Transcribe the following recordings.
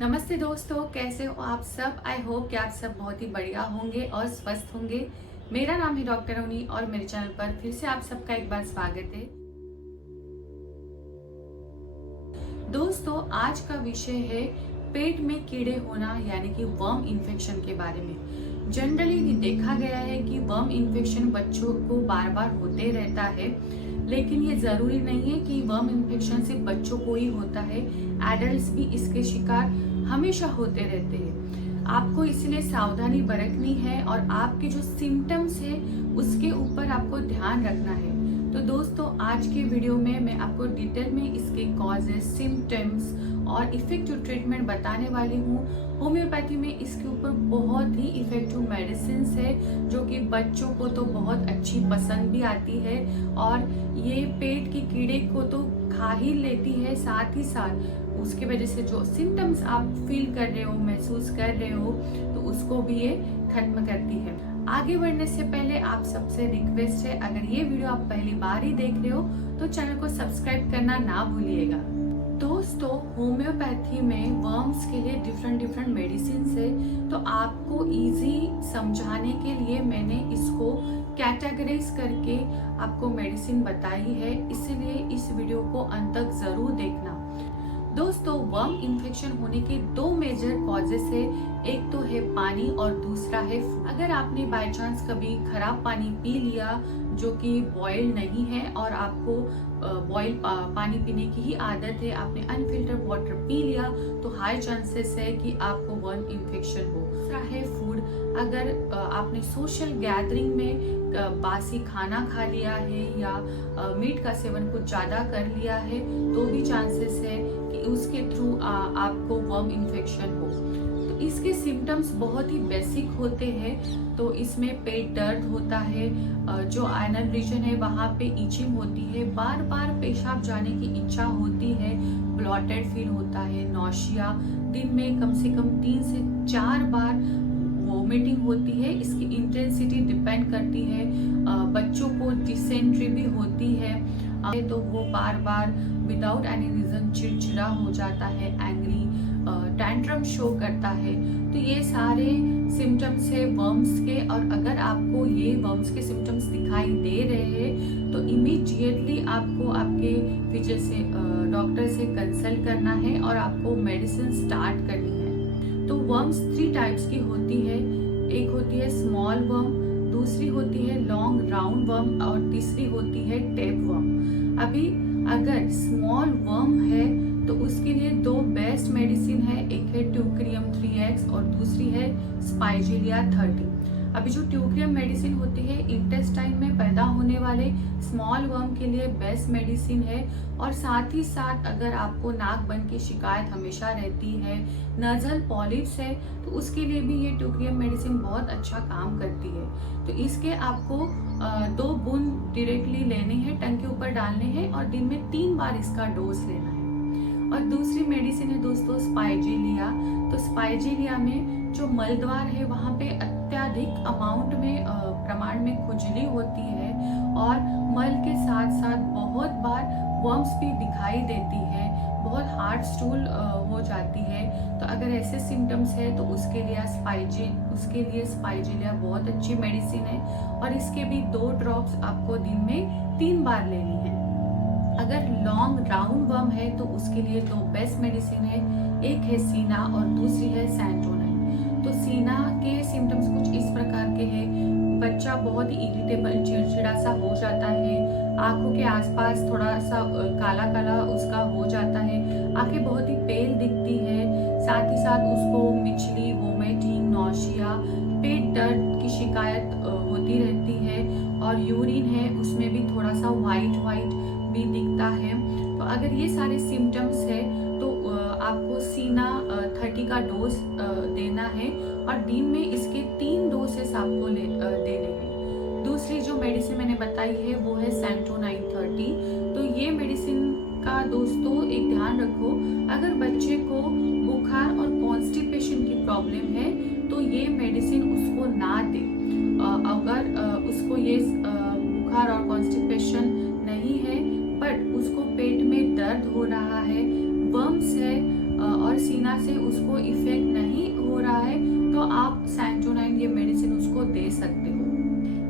नमस्ते दोस्तों, कैसे हो आप सब। आई होप कि आप सब बहुत ही बढ़िया होंगे और स्वस्थ होंगे। मेरा नाम है डॉक्टर अवनी और मेरे चैनल पर फिर से आप सबका एक बार स्वागत है। दोस्तों, आज का विषय है पेट में कीड़े होना यानी कि वर्म इन्फेक्शन के बारे में। जनरली देखा गया है कि वर्म इन्फेक्शन बच्चों को बार बार होते रहता है, लेकिन ये जरूरी नहीं है कि वर्म इन्फेक्शन सिर्फ बच्चों को ही होता है। एडल्ट्स भी इसके शिकार हमेशा होते रहते हैं। आपको इसलिए सावधानी बरतनी है और आपके जो सिम्टम्स है उसके ऊपर आपको ध्यान रखना है। तो दोस्तों, आज के वीडियो में मैं आपको डिटेल में इसके कॉजेस, सिम्टम्स और इफेक्टिव ट्रीटमेंट बताने वाली हूँ। होम्योपैथी में इसके ऊपर बहुत ही इफेक्टिव मेडिसिन है जो कि बच्चों को तो बहुत अच्छी पसंद भी आती है और ये पेट के कीड़े को तो खा ही लेती है, साथ ही साथ उसके वजह से जो सिम्टम्स आप फील कर रहे हो, महसूस कर रहे हो, तो उसको भी ये खत्म करती है। आगे बढ़ने से पहले आप सबसे रिक्वेस्ट है, अगर ये वीडियो आप पहली बार ही देख रहे हो तो चैनल को सब्सक्राइब करना ना भूलिएगा। दोस्तों, होम्योपैथी में वर्म्स के लिए डिफरेंट मेडिसिन है, तो आपको इजी समझाने के लिए मैंने इसको कैटेगराइज करके आपको मेडिसिन बताई है, इसलिए इस वीडियो को अंत तक जरूर देखना। दोस्तों, वर्म इन्फेक्शन होने के दो मेजर कॉजेस है। एक तो है पानी और दूसरा है अगर आपने बाय चांस कभी खराब पानी पी लिया जो कि बॉयल नहीं है और आपको बॉयल पानी पीने की ही आदत है, आपने अनफिल्टर्ड वाटर पी लिया तो हाई चांसेस है कि आपको वर्म इन्फेक्शन हो। दूसरा है फूड। अगर आपने सोशल गैदरिंग में बासी खाना खा लिया है या मीट का सेवन कुछ ज्यादा कर लिया है तो भी चांसेस है कि उसके थ्रू आपको वर्म इन्फेक्शन हो। तो इसके सिम्टम्स बहुत ही बेसिक होते हैं। तो इसमें पेट दर्द होता है, जो एनल रीजन है वहाँ पे इचिंग होती है, बार बार पेशाब जाने की इच्छा होती है, ब्लॉटेड फील होता है, नौशिया, दिन में कम से कम 3 से 4 बार वोमिटिंग होती है। इसकी इंटेंसिटी डिपेंड करती है। बच्चों को डिसेंट्री भी होती है तो वो बार बार विदाउट एनी रीजन चिड़चिड़ा हो जाता है, एंग्री, टैंट्रम शो करता है। तो ये सारे सिम्टम्स है वर्म्स के, और अगर आपको ये वर्म्स के सिम्टम्स दिखाई दे रहे हैं तो इमीडिएटली आपको आपके फिजिशियन से डॉक्टर से कंसल्ट करना है और आपको मेडिसिन स्टार्ट करनी है। तो वर्म्स 3 टाइप्स की होती है। एक होती है स्मॉल वर्म, दूसरी होती है लॉन्ग राउंड वर्म और तीसरी होती है टेप वर्म। अभी अगर स्मॉल वर्म है तो उसके लिए 2 बेस्ट मेडिसिन है, एक है ट्यूक्रियम 3x और दूसरी है स्पाइजेलिया 30। अभी जो ट्यूक्रियम मेडिसिन होती है इंटेस्टाइन में पैदा होने वाले स्मॉल वर्म के लिए बेस्ट मेडिसिन है, और साथ ही साथ अगर आपको नाक बंद की शिकायत हमेशा रहती है, नजल पॉलिप्स है, तो उसके लिए भी ये ट्यूक्रियम मेडिसिन बहुत अच्छा काम करती है। तो इसके आपको 2 बूंद डायरेक्टली लेने हैं, टंग के ऊपर डालने हैं और दिन में 3 बार इसका डोज लेना है। और दूसरी मेडिसिन है दोस्तों स्पाइजेलिया। तो स्पाइजेलिया में जो मलद्वार है वहाँ पे अत्यधिक अमाउंट में प्रमाण में खुजली होती है और मल के साथ साथ बहुत बार वर्म्स भी दिखाई देती है, बहुत हार्ड स्टूल हो जाती है। तो अगर ऐसे सिम्टम्स है तो उसके लिए स्पाइजेलिया बहुत अच्छी मेडिसिन है और इसके भी 2 ड्रॉप्स आपको दिन में 3 बार लेनी है। अगर लॉन्ग राउंड वर्म है तो उसके लिए 2 बेस्ट मेडिसिन है, एक है सीना और दूसरी है सैंटोनाइन। तो सीना के सिम्टम्स कुछ इस प्रकार के हैं। बच्चा बहुत ही इरिटेबल, चिड़चिड़ा सा हो जाता है, आंखों के आसपास थोड़ा सा काला काला उसका हो जाता है, आंखें बहुत ही पेल दिखती है, साथ ही साथ उसको मिचली, वोमिटिंग, नौशिया, पेट दर्द की शिकायत होती रहती है, और यूरिन है उसमें भी थोड़ा सा वाइट भी दिखता है। तो अगर ये सारे सिम्टम्स है तो आपको सीना 30 का डोज देना है और दिन में इसके 3 डोसेस आपको देने हैं। दूसरी जो मेडिसिन मैंने बताई है वो है सैंटोनाइन 30। तो ये मेडिसिन का दोस्तों एक ध्यान रखो, अगर बच्चे को बुखार और कॉन्स्टिपेशन की प्रॉब्लम है तो ये मेडिसिन उसको ना दे। अगर उसको ये बुखार और कॉन्स्टिपेशन नहीं है बट उसको पेट में दर्द हो रहा है, वर्म्स है, और सीना से उसको इफेक्ट नहीं हो रहा है तो आप सैंटोनाइन ये मेडिसिन उसको दे सकते हो।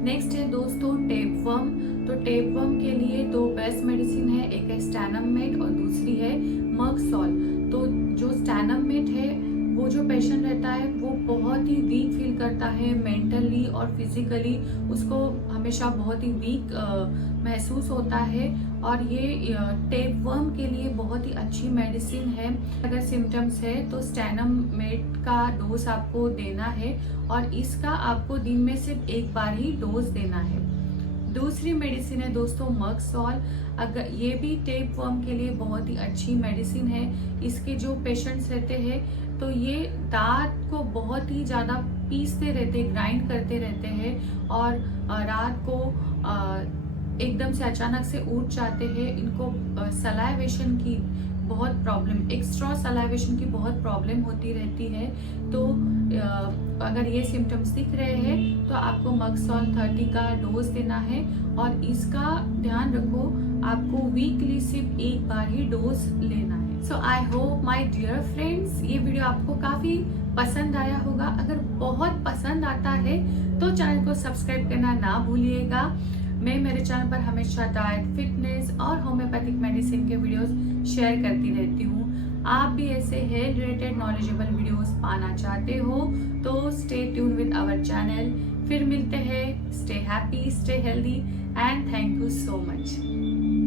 नेक्स्ट है दोस्तों टेपवर्म। तो टेपवर्म के लिए दो बेस्ट मेडिसिन है, एक है स्टैनममेड और दूसरी है मर्कसॉल। तो जो स्टैनममेड है वो जो पेशेंट रहता है वो बहुत ही वीक फील करता है मेंटली और फिजिकली, उसको हमेशा बहुत ही वीक महसूस होता है और ये टेपवर्म के लिए बहुत ही अच्छी मेडिसिन है। अगर सिम्टम्स है तो स्टैनममेड का डोज आपको देना है और इसका आपको दिन में सिर्फ एक बार ही डोज देना है। दूसरी मेडिसिन है दोस्तों मर्कसॉल। अगर ये भी टेपवर्म के लिए बहुत ही अच्छी मेडिसिन है। इसके जो पेशेंट्स रहते हैं तो ये दांत को बहुत ही ज़्यादा पीसते रहते, ग्राइंड करते रहते हैं और रात को एकदम से अचानक से उठ जाते हैं। इनको सलाइवेशन की बहुत प्रॉब्लम, एक्स्ट्रा सलाइवेशन की बहुत प्रॉब्लम होती रहती है। तो अगर ये सिम्टम्स दिख रहे हैं तो आपको मर्कसॉल 30 का डोज देना है और इसका ध्यान रखो आपको वीकली सिर्फ एक बार ही डोज लेना है। So I hope my dear friends ये वीडियो आपको काफ़ी पसंद आया होगा। अगर बहुत पसंद आता है तो चैनल को सब्सक्राइब करना ना भूलिएगा। मैं मेरे चैनल पर हमेशा डाइट, फिटनेस और होम्योपैथिक मेडिसिन के वीडियोस शेयर करती रहती हूँ। आप भी ऐसे हेल्थ रिलेटेड नॉलेजेबल वीडियोस पाना चाहते हो तो stay tune with our channel. फिर मिलते हैं। Stay happy, stay healthy and thank you so much.